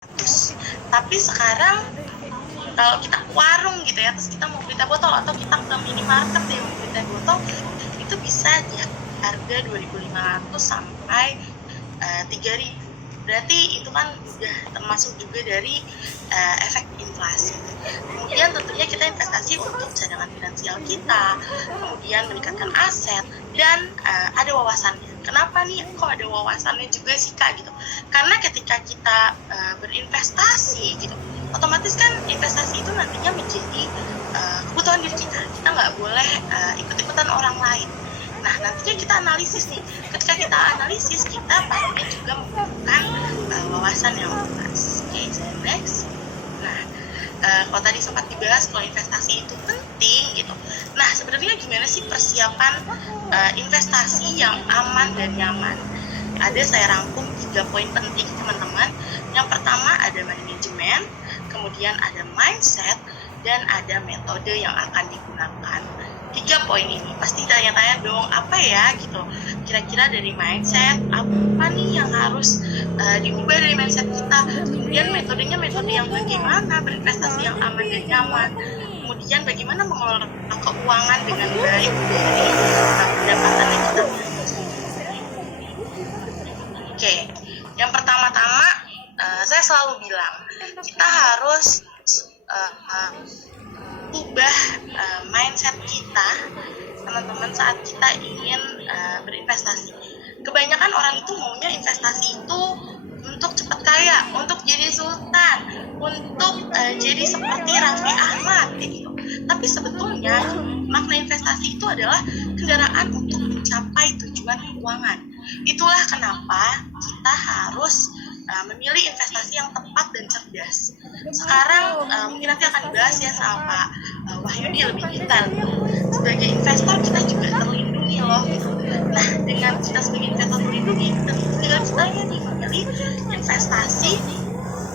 100. Tapi sekarang kalau kita ke warung gitu ya, terus kita mau beli teh botol atau kita ke minimarket ya mau beli teh botol, itu bisa di harga 2.500 sampai 3.000. Berarti itu kan udah termasuk juga dari efek inflasi. Kemudian tentunya kita investasi untuk cadangan finansial kita, kemudian meningkatkan aset, dan ada wawasannya. Kenapa nih kok ada wawasannya juga sih Kak gitu? Karena ketika kita berinvestasi gitu, otomatis kan investasi itu nantinya menjadi kebutuhan diri kita. Kita nggak boleh ikut-ikutan orang lain. Nah, nantinya kita analisis nih. Ketika kita analisis, kita pastinya juga membutuhkan wawasan yang luas. Oke, next. Nah, kalau tadi sempat dibahas kalau investasi itu penting gitu. Nah, sebenarnya gimana sih persiapan investasi yang aman dan nyaman? Ada saya rangkum 3 poin penting teman-teman. Yang pertama ada manajemen, kemudian ada mindset, dan ada metode yang akan digunakan. 3 poin ini pasti tanya-tanya dong, apa ya gitu, kira-kira dari mindset apa nih yang harus diubah dari mindset kita, kemudian metodenya metode yang bagaimana berinvestasi yang aman dan nyaman, kemudian bagaimana mengelola keuangan dengan baik dari pendapatan yang kita miliki. Oke, yang pertama-tama saya selalu bilang kita harus ubah mindset kita teman-teman saat kita ingin berinvestasi. Kebanyakan orang itu maunya investasi itu untuk cepat kaya, untuk jadi sultan, untuk jadi seperti Raffi Ahmad gitu. Tapi sebetulnya makna investasi itu adalah kendaraan untuk mencapai tujuan keuangan. Itulah kenapa kita harus memilih investasi yang tepat dan cerdas. Sekarang mungkin nanti akan dibahas ya sama Pak Wahyudi lebih detail. Sebagai investor kita juga terlindungi loh. Nah, dengan kita sebagai investor terlindungi, tinggal kitanya nih memilih investasi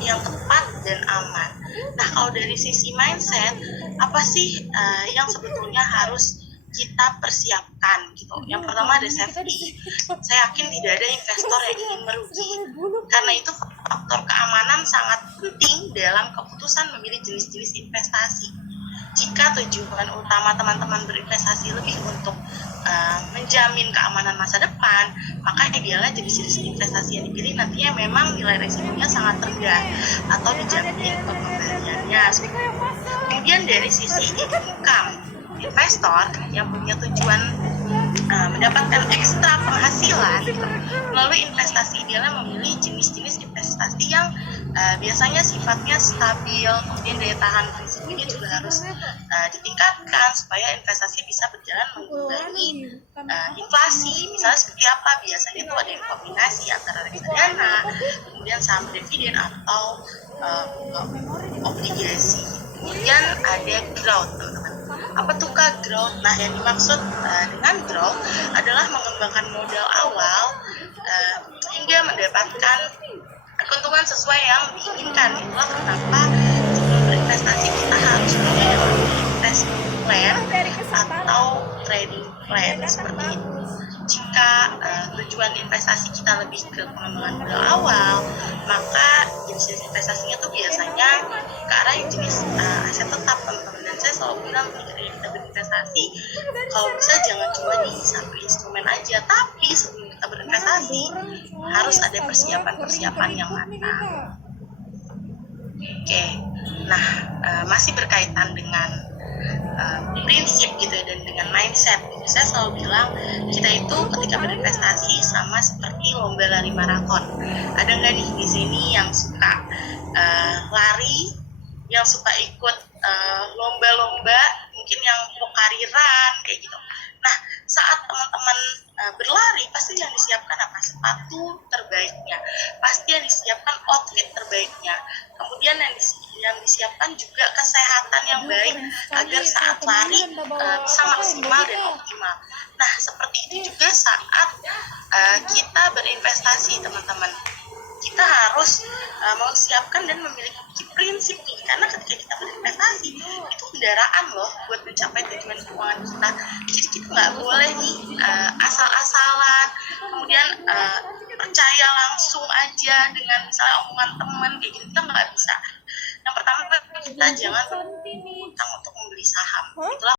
yang tepat dan aman. Nah, kalau dari sisi mindset, apa sih yang sebetulnya harus kita persiapkan gitu. Yang pertama ada safety. Saya yakin tidak ada investor yang ingin merugi. Karena itu faktor keamanan sangat penting dalam keputusan memilih jenis-jenis investasi. Jika tujuan utama teman-teman berinvestasi lebih untuk menjamin keamanan masa depan, maka idealnya jenis-jenis investasi yang dipilih nantinya memang nilai resikonya sangat rendah atau dijamin pengembaliannya. Kemudian dari sisi income, investor yang punya tujuan mendapatkan ekstra penghasilan melalui investasi, idealnya memilih jenis-jenis investasi yang biasanya sifatnya stabil, kemudian daya tahan risikonya juga harus ditingkatkan supaya investasi bisa berjalan mengimbangi inflasi. Misalnya seperti apa? Biasanya itu ada yang kombinasi antara reksadana, kemudian saham dividen atau obligasi. Kemudian ada growth, teman-teman. Apa tuh Kak growth? Nah, yang dimaksud dengan growth adalah mengembangkan modal awal hingga mendapatkan keuntungan sesuai yang diinginkan. Itulah kenapa sebelum berinvestasi kita harus punya yang namanya investment plan atau trading plan seperti itu. Jika tujuan investasi kita lebih ke pengembangan modal awal, maka jenis investasinya tuh biasanya ke arah jenis aset tetap, teman-teman. Dan saya selalu bilang ketika kita berinvestasi, kalau bisa jangan cuma di satu instrumen aja, tapi sebelum kita berinvestasi harus ada persiapan-persiapan yang matang. Oke, nah masih berkaitan dengan prinsip gitu ya, dan dengan mindset. Saya selalu bilang kita itu ketika berinvestasi sama seperti lomba lari maraton. Ada nggak nih di sini yang suka lari, yang suka ikut lomba-lomba, mungkin yang mau kariran kayak gitu. Nah, saat teman-teman berlari, pasti yang disiapkan apa? Sepatu terbaiknya, pasti yang disiapkan outfit terbaiknya, kemudian yang disiapkan juga kesehatan yang baik agar saat lari bisa maksimal dan optimal. Nah, seperti itu juga saat kita berinvestasi, teman-teman. Kita harus mempersiapkan dan memiliki prinsip nih, karena ketika kita berinvestasi itu kendaraan loh buat mencapai tujuan keuangan kita. Jadi kita nggak boleh nih asal-asalan, kemudian percaya langsung aja dengan misalnya omongan teman kayak gitu, kita nggak bisa. Yang pertama kita jangan berutang untuk membeli saham. Itulah